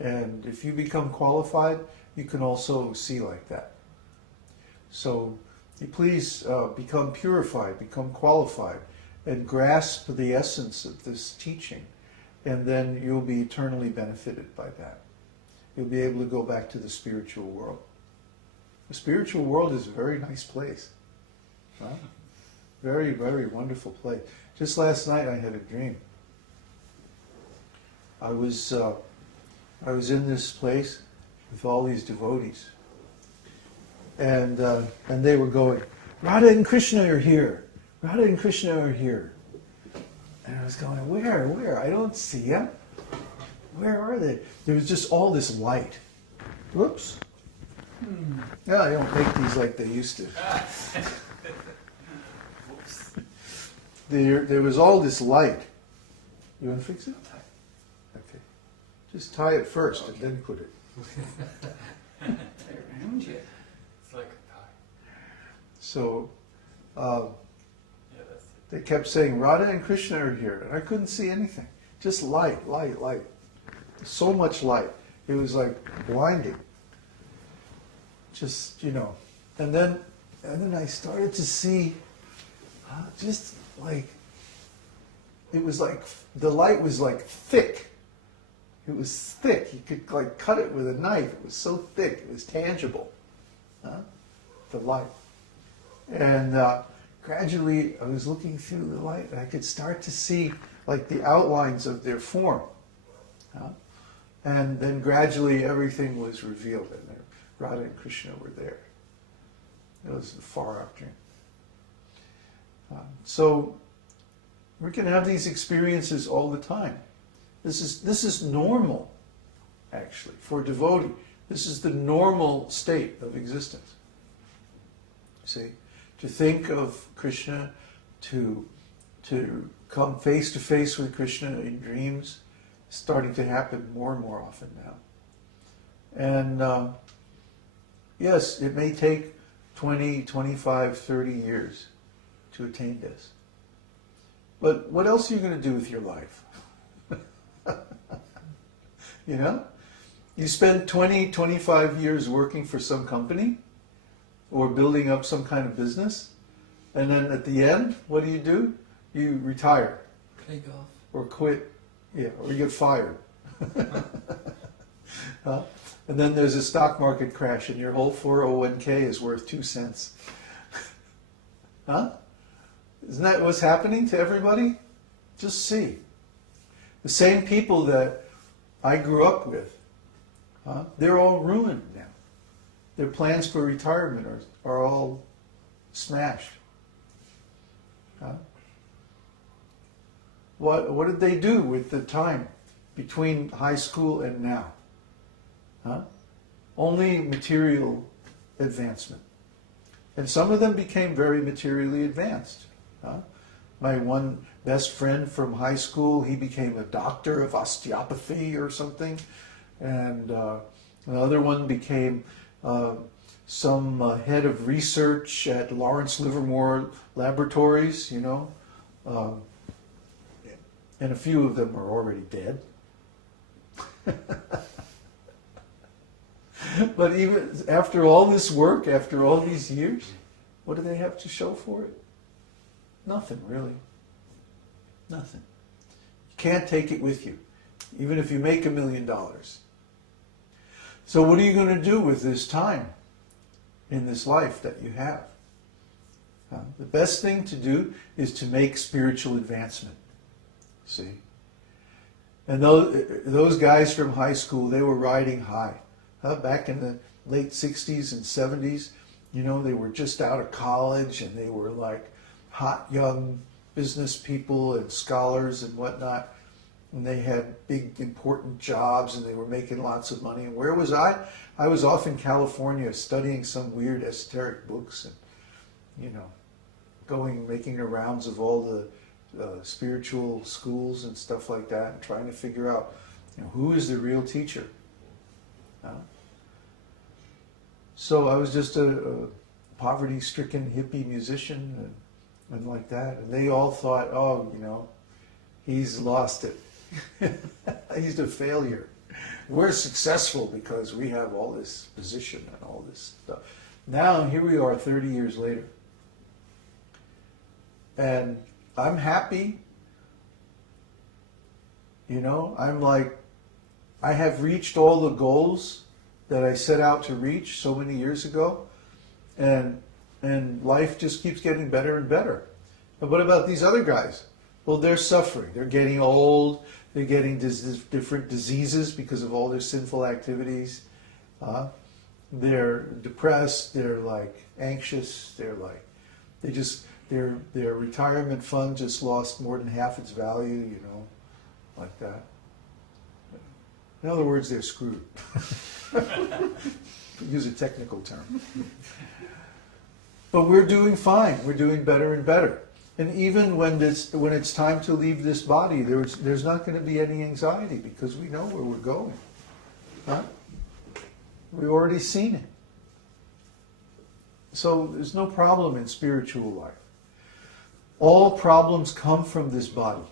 And if you become qualified, you can also see like that. So you please become purified, become qualified, and grasp the essence of this teaching. And then you'll be eternally benefited by that. You'll be able to go back to the spiritual world. The spiritual world is a very nice place. Huh? Very, very wonderful place. Just last night I had a dream. I was in this place with all these devotees, and they were going, Radha and Krishna are here. Radha and Krishna are here. And I was going, where? I don't see them. Where are they? There was just all this light. Whoops. Yeah, they don't make these like they used to. There was all this light. You want to fix it? Okay. Just tie it first and then put it. Around you. It's like a tie. So, Yeah, that's it. they kept saying, Radha and Krishna are here. And I couldn't see anything. Just light, light, light. So much light. It was like blinding. Just, And then I started to see just like, it was like, the light was like thick. It was thick. You could like cut it with a knife. It was so thick. It was tangible. The light. And gradually I was looking through the light and I could start to see like the outlines of their form. And then gradually everything was revealed and Radha and Krishna were there. It was a far out dream. So we can have these experiences all the time. This is normal, actually, for a devotee. This is the normal state of existence. See, to think of Krishna, to come face to face with Krishna in dreams, is starting to happen more and more often now. And yes, it may take 20, 25, 30 years to attain this. But what else are you going to do with your life? You spend 20, 25 years working for some company or building up some kind of business, and then at the end, what do? You retire. Play golf. Or quit. Yeah, or you get fired. And then there's a stock market crash and your whole 401k is worth 2 cents. Huh? Isn't that what's happening to everybody? Just see. The same people that I grew up with, they're all ruined now. Their plans for retirement are all smashed. What did they do with the time between high school and now? Only material advancement. And some of them became very materially advanced. My one best friend from high school, he became a doctor of osteopathy or something. And another one became some head of research at Lawrence Livermore Laboratories, and a few of them are already dead. But even after all this work, after all these years, what do they have to show for it? Nothing, really. Nothing. You can't take it with you, even if you make $1 million. So what are you going to do with this time in this life that you have? The best thing to do is to make spiritual advancement. See? And those guys from high school, they were riding high. Back in the late 60s and 70s, they were just out of college and they were like hot young business people and scholars and whatnot. And they had big important jobs and they were making lots of money. And where was I? I was off in California studying some weird esoteric books and, making the rounds of all the spiritual schools and stuff like that and trying to figure out, who is the real teacher. So I was just a poverty-stricken hippie musician and like that. And they all thought, he's lost it. He's a failure. we're successful because we have all this position and all this stuff. Now, here we are 30 years later. And I'm happy. You know, I'm like, I have reached all the goals that I set out to reach so many years ago. And life just keeps getting better and better. But what about these other guys? Well, they're suffering. They're getting old. They're getting different diseases because of all their sinful activities. They're depressed. They're like anxious. They're like, their retirement fund just lost more than half its value, you know, like that. In other words, they're screwed. Use a technical term. But we're doing fine. We're doing better and better. And even when it's time to leave this body, there's not going to be any anxiety because we know where we're going. Huh? We've already seen it. So there's no problem in spiritual life. All problems come from this body.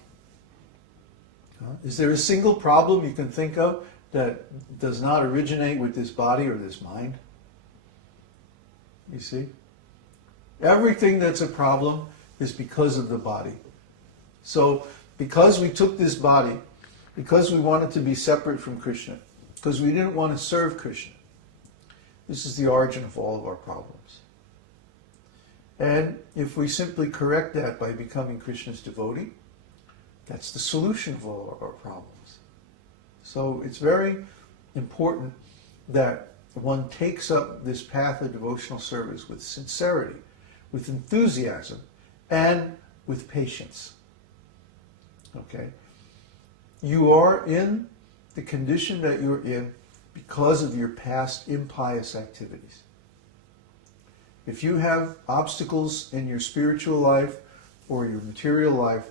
Is there a single problem you can think of that does not originate with this body or this mind? You see? Everything that's a problem is because of the body. So, because we took this body, because we wanted to be separate from Krishna, because we didn't want to serve Krishna, this is the origin of all of our problems. And if we simply correct that by becoming Krishna's devotee, that's the solution of all of our problems. So it's very important that one takes up this path of devotional service with sincerity, with enthusiasm, and with patience. Okay? You are in the condition that you're in because of your past impious activities. If you have obstacles in your spiritual life or your material life,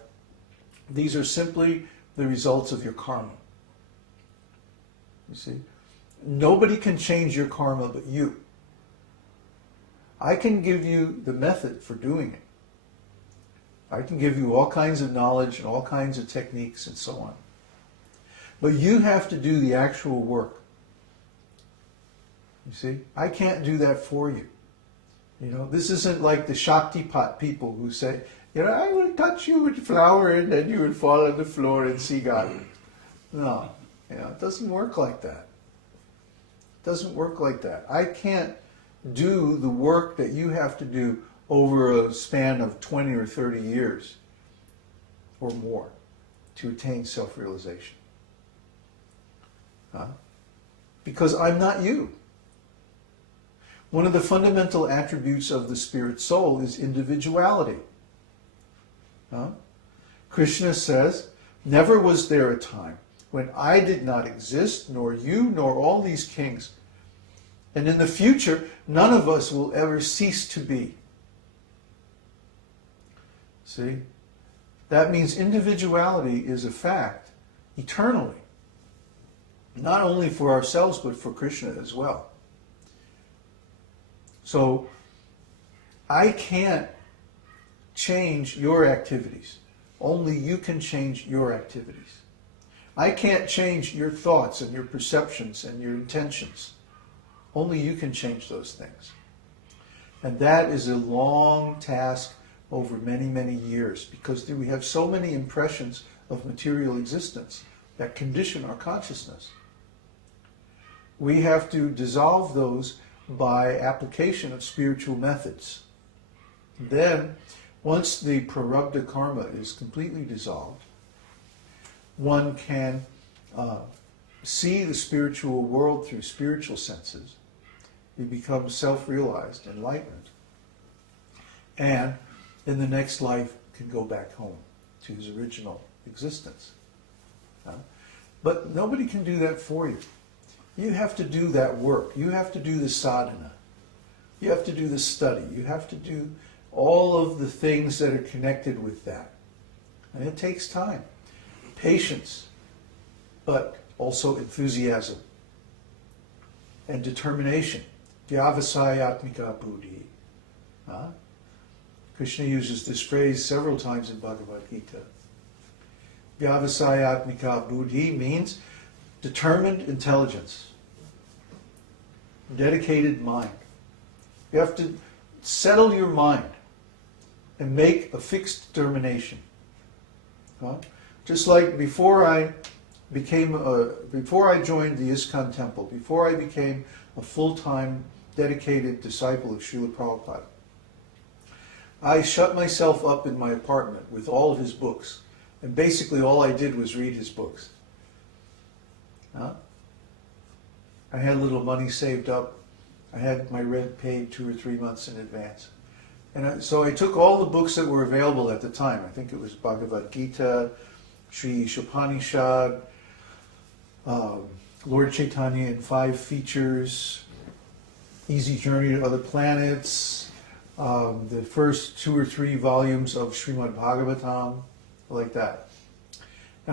these are simply the results of your karma. You see? Nobody can change your karma but you. I can give you the method for doing it. I can give you all kinds of knowledge and all kinds of techniques and so on. But you have to do the actual work. You see? I can't do that for you. You know, this isn't like the Shaktipat people who say, you know, I will touch you with flour and then you will fall on the floor and see God. No, you know, it doesn't work like that. It doesn't work like that. I can't do the work that you have to do over a span of 20 or 30 years or more to attain self-realization. Because I'm not you. One of the fundamental attributes of the spirit soul is individuality. Krishna says, never was there a time when I did not exist, nor you, nor all these kings. And in the future, none of us will ever cease to be. See? That means individuality is a fact eternally. Not only for ourselves, but for Krishna as well. So, I can't change your activities. Only you can change your activities. I can't change your thoughts and your perceptions and your intentions. Only you can change those things. And that is a long task over many, many years because we have so many impressions of material existence that condition our consciousness. We have to dissolve those by application of spiritual methods. Then, once the prarabdha karma is completely dissolved, one can see the spiritual world through spiritual senses. He becomes self-realized, enlightened, and in the next life can go back home to his original existence. But nobody can do that for you. You have to do that work. You have to do the sadhana. You have to do the study. You have to do all of the things that are connected with that. And it takes time. Patience, but also enthusiasm and determination. Vyāsa-yatmika buddhi. Krishna uses this phrase several times in Bhagavad Gita. Vyāsa-yatmika buddhi means determined intelligence, dedicated mind. You have to settle your mind and make a fixed determination. Just like before I joined the ISKCON temple, before I became a full-time dedicated disciple of Śrīla Prabhupada, I shut myself up in my apartment with all of his books, and basically all I did was read his books. I had a little money saved up. I had my rent paid 2 or 3 months in advance. And so I took all the books that were available at the time. I think it was Bhagavad Gita, Sri Ishopanishad, Lord Chaitanya in 5 features, Easy Journey to Other Planets, the first 2 or 3 volumes of Srimad Bhagavatam, like that.